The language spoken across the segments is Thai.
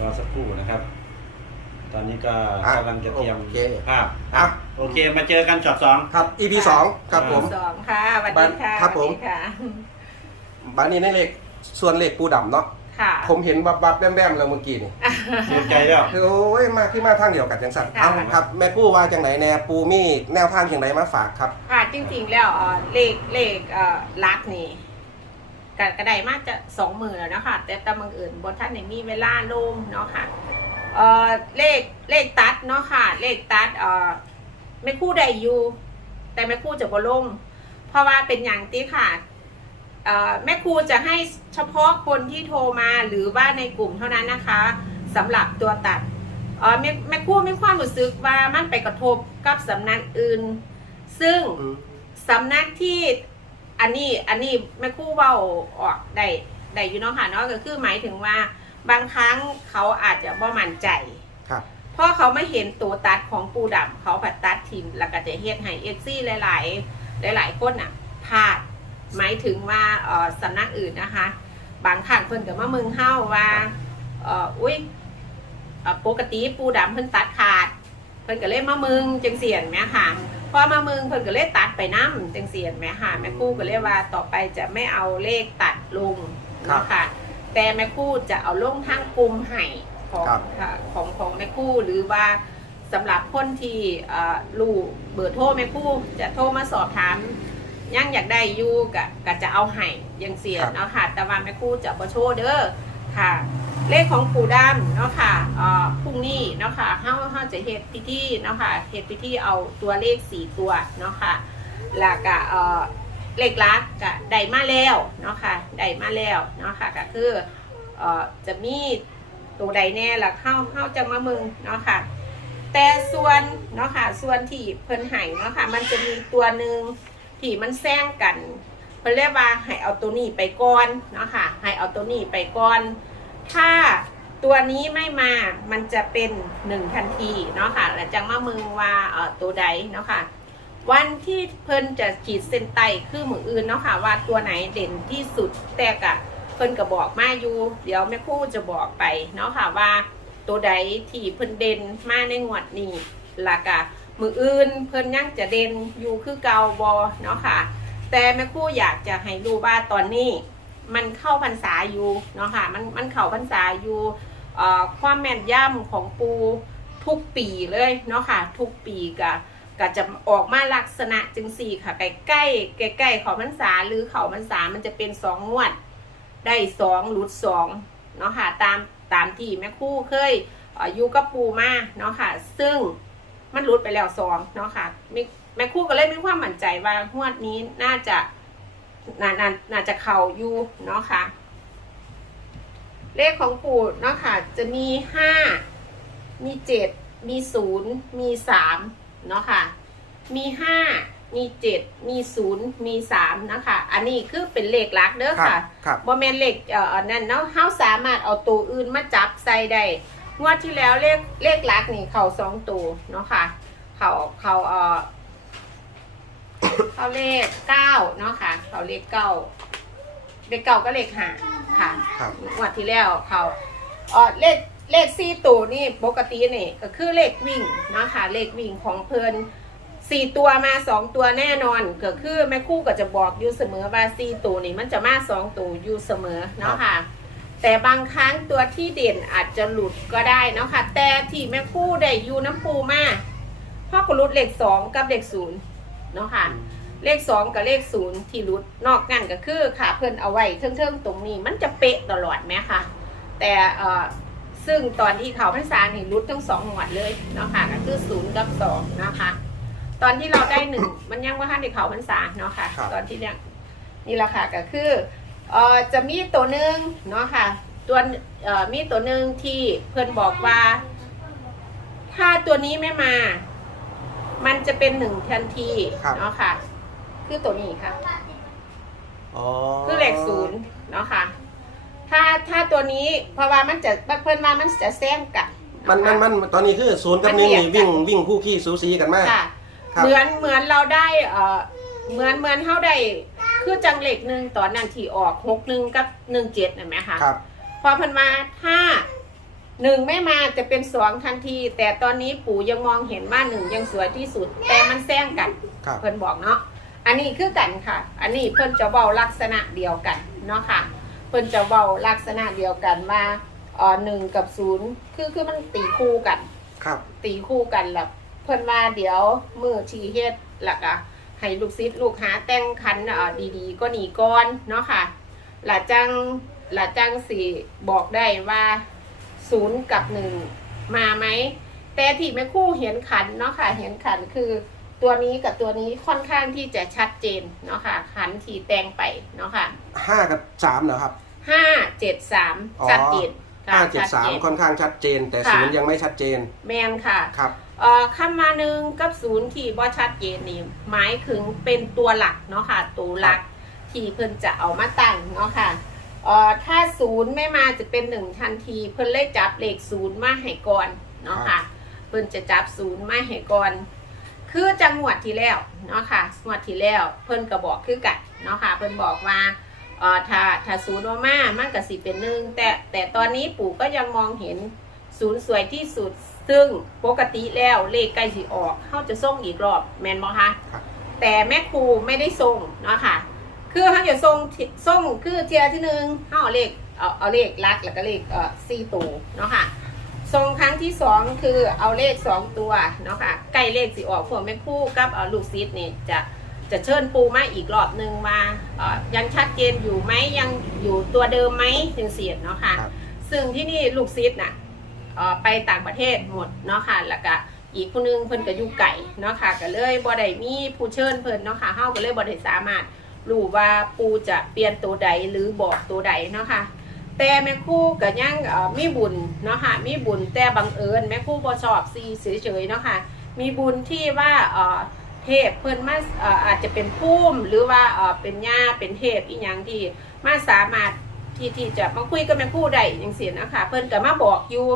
รอสักครู่นะครับ ตอนนี้ก็อะกำลังจะเตรียมโอเค ภาพอะโอเค มาเจอกันช็อตสอง ครับ EP สองครับผม สองค่ะสวัสดีค่ะครับผม สวัสดีค่ะ บ้านนี้ในเลขส่วนเลขปูดำเนาะค่ะผมเห็นบับบับๆแบมแบมๆแล้วเมื่อกี้นี่เสียใจแล้วคือโอ้ยมาที่มาทางเดียวกันจังสันค่ะเอาครับ แม่ปูว่าจังไหนแน่ปูมีแนวทางจังไหนมาฝากครับ ค่ะจริงๆแล้วเอ่อเลขเลขเอ่อลักนี่ กระกระไดมากจะสองหมื่นแล้วเนาะคะแต่แตาบังเอิญบนท่านไหนมีเวลาลงเนาะค่ะเอ่อเลขเลขตัดเนาะค่ะ เลขตัดเอ่อไม่คู่ใดอยู่ แต่ไม่คู่จะบ่ลง เพราะว่าเป็นอย่างที่ค่ะเอ่อแม่ครูจะให้เฉพาะคนที่โทรมาหรือว่าในกลุ่มเท่านั้นนะคะสำหรับตัวตัดเอ่อแม่แม่ครูมีความรู้สึกว่ามันไปกระทบกับสำนักอื่น ซึ่งสำนักที่ อันนี้อันนี้แม่ครู่เว้าออกได้ได้อยู่เนาะค่ะเนาะก็คือหมายถึงว่าบางครั้งเขาอาจจะบ่มั่นใจครับเพราะเขาไม่เห็นตัวตัดของปูดำเขาผัดตัดทิมแล้วก็จะเฮ็ดให้เอ็กซี่หลาย ๆ หลาย ๆ คนอะพลาดหมายถึงว่าเอ่อสำนักอื่นนะคะ บางครั้งเพิ่นกับมาเมืองเฮาว่าเอ่ออุ้ยเอ่อปกติปูดำเพิ่นตัดขาด เพิ่นก็เลยมาเมืองจังเสียนแหม่ค่ะ พอมาเมืองเพิ่นก็เลยตัดไปน้ำจังเสียนแหม่ค่ะแม่ครู่ก็เลยว่าต่อไปจะไม่เอาเลขตัดลงครับเนาะค่ะแต่แม่ครู่จะเอาลงทางกลุ่มให้ของครับ ค่ะของของแม่ครู่หรือว่าสำหรับคนที่เอ่อรู้เบอร์โทรแม่ครู่จะโทรมาสอบถามยังอยากได้อยู่กะกะจะเอาให้ยังเสียครับเนาะค่ะแต่ว่าแม่ครู่จะบ่โชว์เด้อค่ะ เลขของปู่ดำเนาะค่ะเอ่อพรุ่งนี้เนาะค่ะเฮาเฮาจะเฮ็ดพิธีเนาะค่ะเฮ็ดพิธีเอาตัวเลขสี่ตัวเนาะค่ะแล้วก็เลขลักก็ได้มาแล้วเนาะค่ะได้มาแล้วเนาะค่ะก็คือเอ่อจะมีตัวใดแน่ล่ะเฮาเฮาจะมามึงเนาะค่ะแต่ส่วนเนาะค่ะส่วนที่เพิ่นให้เนาะค่ะมันจะมีตัวหนึ่งที่มันแซงกันเพิ่นเรียกว่าให้เอาตัวนี้ไปก่อนเนาะค่ะให้เอาตัวนี้ไปก่อน ถ้าตัวนี้ไม่มา มันจะเป็นหนึ่งทันทีเนาะค่ะ แล้วจังมามึงว่าเอ่อตัวใดเนาะค่ะ วันที่เพิ่นจะขีดเส้นใต้คือมืออื่นเนาะค่ะว่าตัวไหนเด่นที่สุดแต่กะเพิ่นก็บอกมาอยู่ เดี๋ยวแม่คู่จะบอกไปเนาะค่ะว่า ตัวใดที่เพิ่นเด่นมาในงวดนี้ละกะมืออื่นเพิ่นยังจะเด่นอยู่คือเกาบอเนาะค่ะ แต่แม่คู่อยากจะให้รู้ว่าตอนนี้ มันเข้าพรรษาอยู่เนาะค่ะมันมันเข้าพรรษาอยู่ความแม่นย่ำของปูทุกปีเลยเนาะค่ะทุกปีก็ก็จะออกมาลักษณะจึงสี่ค่ะใกล้ใกล้ใกล้ใกล้ๆเขาพรรษาหรือเขาพรรษามันจะเป็นสองงวด ได้สองหลุดสองเนาะค่ะตามตามที่แม่คู่เคยอยู่กับปูมาเนาะค่ะ ซึ่งมันหลุดไปแล้วสองเนาะค่ะแม่คู่ก็เลยมีความมั่นใจว่างวดนี้น่าจะ น่าน่าน่าจะเข่าอยู่เนาะค่ะ เลขของปู่เนาะค่ะ จะมีห้ามีเจ็ดมีศูนย์มีสามเนาะค่ะ มีห้ามีเจ็ดมีศูนย์มีสามนะคะ อันนี้คือเป็นเลขหลักเด้อครับค่ะครับบอแมนเลขเอ่ออันนั่นเนาะเฮาสามารถเอาตัวอื่นมาจับใส่ได้งวดที่แล้วเลขเลขหลักนี่เขาสองตัวเนาะค่ะ เขาเขาเอ่อ เขาเลขเก้าเนาะค่ะ เขาเลขเก้าเลขเก้าก็เลขห้าค่ะครับ งวดที่แล้วเขาเออเลขเลขสี่ตัวนี่ปกตินี่ก็คือเลขวิ่งเนาะค่ะเลขวิ่งของเพลินสี่ตัวมาสองตัวแน่นอนก็คือแม่ครู่ก็จะบอกอยู่เสมอว่าสี่ตัวนี่มันจะมาสองตัวอยู่เสมอเนาะค่ะ แต่บางครั้งตัวที่เด่นอาจจะหลุดก็ได้เนาะค่ะแต่ที่แม่ครู่ได้อยู่น้ำปูมาพ่อก็รุดเลขสองกับเลขศูนย์ เนาะค่ะ เลขสองกับเลขศูนย์ที่รุดนอกงั้นก็คือค่ะเพิ่นเอาไว้เทิงๆตรงนี้ มันจะเป๊ะตลอดไหมคะแต่เอ่อซึ่งตอนที่เขาพรรษานี่รุดทั้งสองหมวดเลยเนาะค่ะก็คือศูนย์กับสองนะคะตอนที่เราได้หนึ่งมันยังว่าท่านในเขาพรรษาเนาะค่ะครับตอนที่เนี่ยนี่แหละค่ะก็คือเอ่อจะมีตัวหนึ่งเนาะค่ะตัวเอ่อมีตัวหนึ่งที่เพื่อนบอกว่า ถ้าตัวนี้ไม่มา มันจะเป็นหนึ่งทันทีครับ เนาะค่ะ คือตัวนี้ค่ะ อ๋อคือเลขศูนย์เนาะค่ะ ถ้าถ้าตัวนี้เพราะว่ามันจะเพื่อนว่ามันจะแซงกันมันมันมันตอนนี้คือศูนย์กับหนึ่งมันเบียนี่ดกันวิ่งวิ่งคู่ขี้สูสีกันมากค่ะ ครับ เหมือนเหมือนเราได้เอ่อเหมือนเหมือนเท่าได้คือจังเหล็กหนึ่งตอนนั้นที่ออกหกหนึ่งกับหนึ่งเจ็ดเห็นไหมคะครับ พอเพันมาถ้า หนึ่งไม่มาจะเป็นสองทันที แต่ตอนนี้ปู่ยังมองเห็นว่าหนึ่งยังสวยที่สุด แต่มันแซงกัน ครับ เพิ่นบอกเนาะอันนี้คือกันค่ะ อันนี้เพิ่นจะเว้าลักษณะเดียวกันเนาะค่ะ เพิ่นจะเว้าลักษณะเดียวกันว่าเอ่อหนึ่งกับศูนย์คือคือมันตีคู่กัน ครับ ตีคู่กันแล้วเพิ่นว่าเดี๋ยวมือทีเฮ็ดแล้วก็ให้ลูกศิษย์ลูกหาแต่งคันเอ่อดีๆ ก็หนีก่อนเนาะค่ะหละจังหละจังสิบอกได้ว่า ศูนย์กับหนึ่งมาไหม แต่ที่แม่ครู่เห็นขันเนาะค่ะ เห็นขันคือตัวนี้กับตัวนี้ค่อนข้างที่จะชัดเจนเนาะค่ะขันที่แต่งไปเนาะค่ะห้ากับสามเหรอครับห้าเจ็ดสามอ๋อชัดเจนค่ะห้าเจ็ดสามชัจนค่อนข้างชัดเจน แต่ค่ะศูนย์ยังไม่ชัดเจน แมนค่ะครับเอ่อคำมาหนึ่งกับศูนย์ที่บ่ชัดเจนนี่หมายถึงเป็นตัวหลักเนาะค่ะตัวหลักที่เพิ่นจะเอามาตั้งเนาะค่ะ เอ่อถ้าศูนย์ไม่มาจะเป็นหนึ่งทันที เพิ่นเลยจับเลขศูนย์มาให้ก่อนเนาะค่ะ เพิ่นจะจับศูนย์มาให้ก่อน คือจังหวัดที่แล้วเนาะค่ะงวดที่แล้ว เพิ่นก็บอกคือกันเนาะค่ะ เพิ่นบอกว่าเอ่อถ้าถ้าศูนย์ว่ามามันก็สิเป็นหนึ่งแต่แต่ตอนนี้ปู่ก็ยังมองเห็นศูนย์สวยที่สุด ซึ่งปกติแล้วเลขใกล้สิออก เขาจะส่งอีกรอบแมนบอคะครับแต่แม่ครูไม่ได้ส่งเนาะค่ะ คือเขาจะส่งที่ส่งคือเทียที่หนึ่งเขาเอาเลขเอาเอาเลขลักแล้วก็เลขเอ่อสี่ตัวเนาะค่ะส่งครั้งที่สองคือเอาเลขสองตัวเนาะค่ะใกล้เลขสิออกพวกแม่ครูกับเอาลูกซิดนี่จะจะเชิญปูมาอีกรอบหนึ่งมาเอ่อยังชัดเจนอยู่ไหมยังอยู่ตัวเดิมไหมถึงเสียเนาะค่ะ ครับ ซึ่งที่นี่ลูกซิดน่ะเอ่อไปต่างประเทศหมดเนาะค่ะแล้วก็อีกคนนึงเพิ่นก็อยู่ไก่เนาะค่ะก็เลยบ่ได้มีผู้เชิญเพิ่นเนาะค่ะเฮาก็เลยบ่ได้สามารถ รู้ว่าปูจะเปลี่ยนตัวใดหรือบอกตัวใดเนาะค่ะแต่แม่คู่ก็ยังเอ่อมีบุญเนาะค่ะมีบุญแต่บังเอิญแม่คู่บ่ชอบซีเฉยๆเนาะค่ะมีบุญที่ว่าเทพเพิ่นมาเอ่อาจจะเป็นภูมิหรือว่าเป็นญาเป็นเทพอีหยังที่มาสามารถที่ที่จะมาคุยกับแม่คู่ได้จังเสียนะคะเพิ่นก็มาบอกอยู่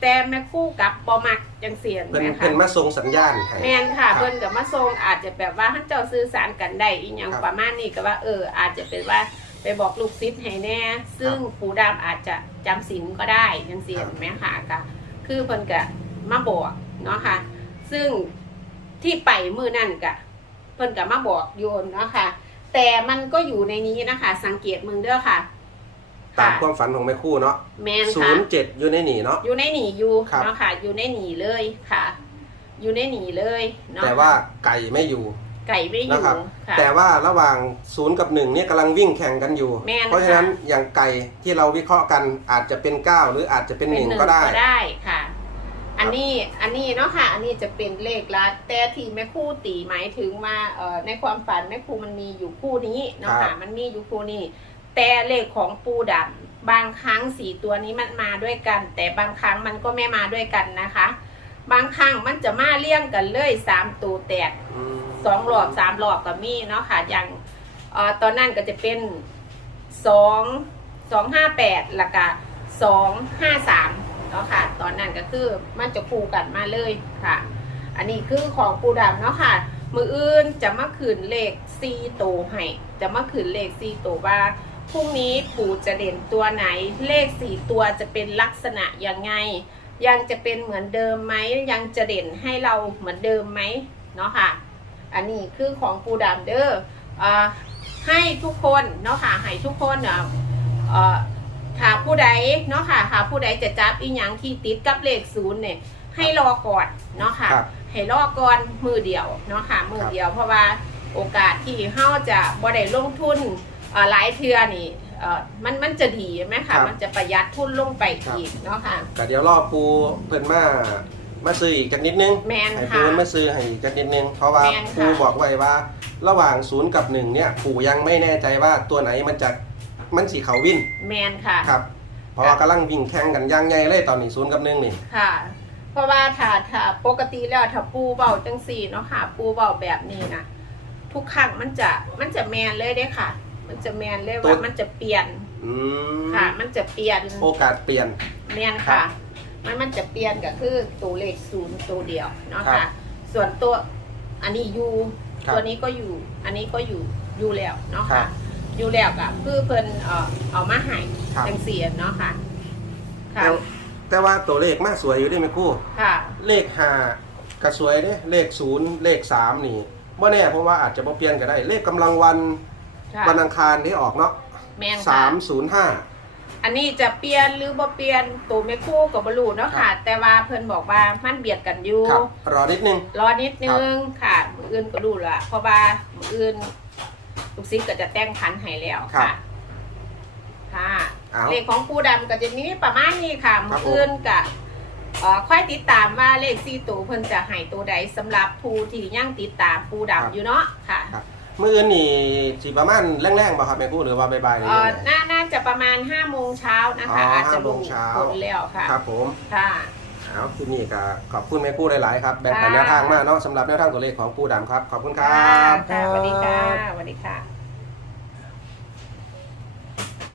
แต่แม่ครู่กับบอมักจังเสียนเพิ่นแม่เพิ่ค่ะนมาส่งสัญญาณให้ แม่นค่ะครับเพิ่นกับมาส่งอาจจะแบบว่าท่านเจ้าสื่อสารกันได้อีหยังครับ ประมาณนี้ก็ว่าเอออาจจะเป็นว่าไปบอกลูกศิษย์ให้แน่ ซึ่งปู่ดำอาจจะจำศีลก็ได้จังเสียนครับแม่ค่ะก็คือเพิ่นก็มาบอกเนาะค่ะ ซึ่งที่ไปมือนั่นก็เพิ่นก็มาบอกโยนเนาะค่ะ แต่มันก็อยู่ในนี้นะคะ สังเกตมึงเด้อค่ะ ตามค่ะความฝันของแม่ครู่เนาะแมนศูค่ะนย์เจ็ดอยู่ในนี่เนาะ อยู่ในหนีอยู่ครับ เนาะค่ะ อยู่ในหนีเลยค่ะ อยู่ในหนีเลยเนาะแต่ว่าไก่ไม่อยู่ ไก่ไม่อนะยู่ครับ ค่ะ แต่ว่าระหว่างศูนย์กับหนึ่งเนี่ยกำลังวิ่งแข่งกันอยู่ แม่นเพราะฉะนั้นค่ะ อย่างไก่ที่เราวิเคราะห์กันอาจจะเป็นเก้าหรืออาจจะเป็นหนึ่งก็ได้ ก็ได้ค่ะ อันนี้อันนี้เนาะค่ะ อันนี้จะเป็นเลขลัดแต่ที่แม่ครู่ตีหมายถึงว่าเอ่อในความฝันแม่ครูมันมีอยู่คู่นี้เนาะครัค่ะ บ มันมีอยู่คู่นี้ แต่เลขของปูดำบางครั้งสี่ตัวนี้มันมาด้วยกัน แต่บางครั้งมันก็ไม่มาด้วยกันนะคะ บางครั้งมันจะมาเลี่ยงกันเลยสามตัวแตกอืมสองรอบสามรอบก็มีเนาะค่ะอย่างเอ่อตอนนั้นก็จะเป็นสองสองห้าแปดแล้วก็สองห้าสามเนาะค่ะ ตอนนั้นก็คือมันจะคู่กันมาเลยค่ะ อันนี้คือของปูดำเนาะค่ะ มืออื่นจะมาขืนเลขซีโตวให้จะมาขืนเลขซีโตวว่า พรุ่งนี้ปู่จะเด่นตัวไหน เลขสี่ตัวจะเป็นลักษณะยังไง ยังจะเป็นเหมือนเดิมไหม ยังจะเด่นให้เราเหมือนเดิมไหมเนาะค่ะ อันนี้คือของปูดามเดอร์อ่าให้ทุกคนเนาะค่ะให้ทุกคนเอ่อเอ่อหาผู้ใดเนาะค่ะหาผู้ใดจะจับอีหยังที่ติดกับเลขศูนย์เนี่ยให้รอก่อนเนาะค่ะครับให้รอก่อนมือเดียวเนาะค่ะมือเดียวเพราะว่าโอกาสที่เฮาจะบ่ได้ลงทุนเอ่อ หลายเทื่อนี่เอ่อมันมันจะดีไหมครัคะบมันจะประหยัดทุนลงไปอีกเนาะค่ะก็เดี๋ยวรอปูเพิ่นมามาซื้ออีกจักนิดนึงแมนให้ปูค่ะเพิ่นมาซื้อให้อีกจักนิดนึง เพราะว่าแม่นค่ะปูบอกไว้ว่า ระหว่างศูนย์กับหนึ่งเนี่ยปูยังไม่แน่ใจว่าตัวไหนมันจะมันสีเขาวินแมนค่ะครับเพราะว่ากำลังวิ่งแข่งกันอย่างไงเลยตอนนี้ศูนย์กับหนึ่งนี่ค่ะเพราะว่าถ้าถ้าปกติแล้วถ้าปูเบาจังสี่เนาะค่ะ ปูเบาแบบนี้นะทุกครั้งมันจะมันจะแมนเลยเด้ค่ะ มันจะแมนเลยตัว่าวมันจะเปลี่ยนอืมค่ะ มันจะเปลี่ยนโอกาสเปลี่ยน แมนครัค่ะบมันมันจะเปลี่ยนก็คือตัวเลขศูนย์ตัวเดียวเนาะครัค่ะบส่วนตัวอันนี้อยู่ครับตัวนี้ก็อยู่ อันนี้ก็อยู่อยู่แล้วเนาะครัค่ะบอยู่แล้วก็คือเพิ่นเอ่อเอามาให้ครับ จังสี่เนาะค่ะ ค่ะแล้วแต่ว่าตัวเลขมากสวยอยู่เด้แม่ครู่ค่ะ เลขห้าก็สวยเด้เลขศูนย์เลขสามนี่บ่แน่เพราะว่าอาจจะบ่เปลี่ยนก็ได้ เลขกำลังวัน ค่ะ วันอังคารที่ออกเนาะแมนสาค่ะ มศูนย์ห้า อันนี้จะเปลี่ยนหรือบ่เปลี่ยนตัวแม่คู่กับบรูเนาะครัค่ะบแต่ว่าเพิ่นบอกว่ามันเบียดกันอยู่ ครับ รอนิดนึง รอนิดนึงค่ะมืออื่นก็รู้ละเพราะว่ามืออื่นลูกศิษย์ก็จะแต่งพันให้แล้วครับค่ะ ค่ะเอา เลขของปูดำก็จะมีประมาณนี้ค่ะครัมืบอผมอื่นก็เอ่อค่อยติดตามว่าเลขสี่ตัวเพิ่นจะให้ตัวใดสำหรับผู้ที่ยังติดตามปูดำอยู่เนาะค่ะ ครับ มื้ออื่นนี่สิประมาณแรงๆบ่ครับแม่ครู่หรือว่าบ่ายๆหรือเอ่ยัองไงน่าน่าจะประมาณ5้าโมงเช้านะคะอ๋ออาจจะ5โมลงงเช้าผลแล้วค่ะครับผมค่ะเอาที่นี่ก็ขอบคุณแม่ครู่หลายๆครับแบ่งปันค่ะแนวทางมากเนาะสำหรับแนวทางตัวเลขของปูดำครับ ขอบคุณครัค่ะบค่ะสวัสดีค่ะสวัสดีค่ะ